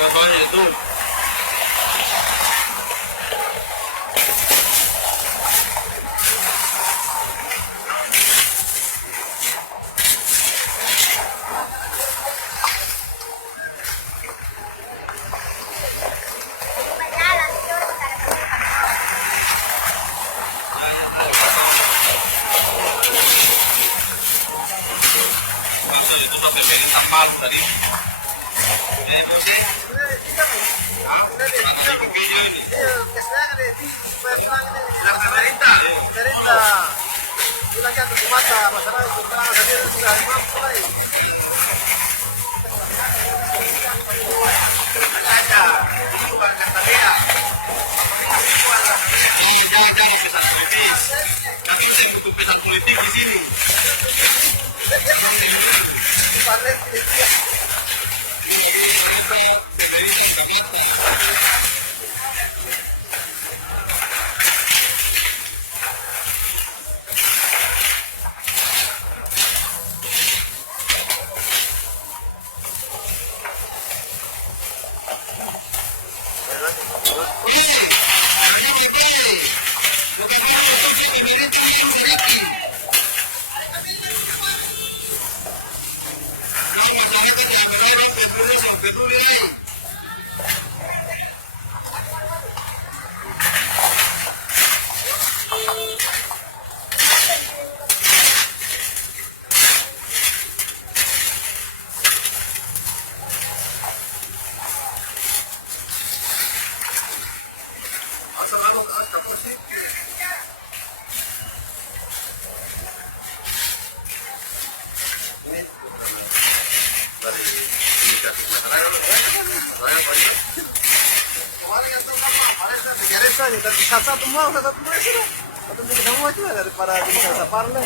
Contohnya itu. Itu sampai pengen tambal tadi. Ini bosnya. Jangan pesan politik. Kami yang butuh pesan politik di sini. Peduli lagi. Ini dari satu mau sudah. Atau tidak mau aja daripada bisa saparnya.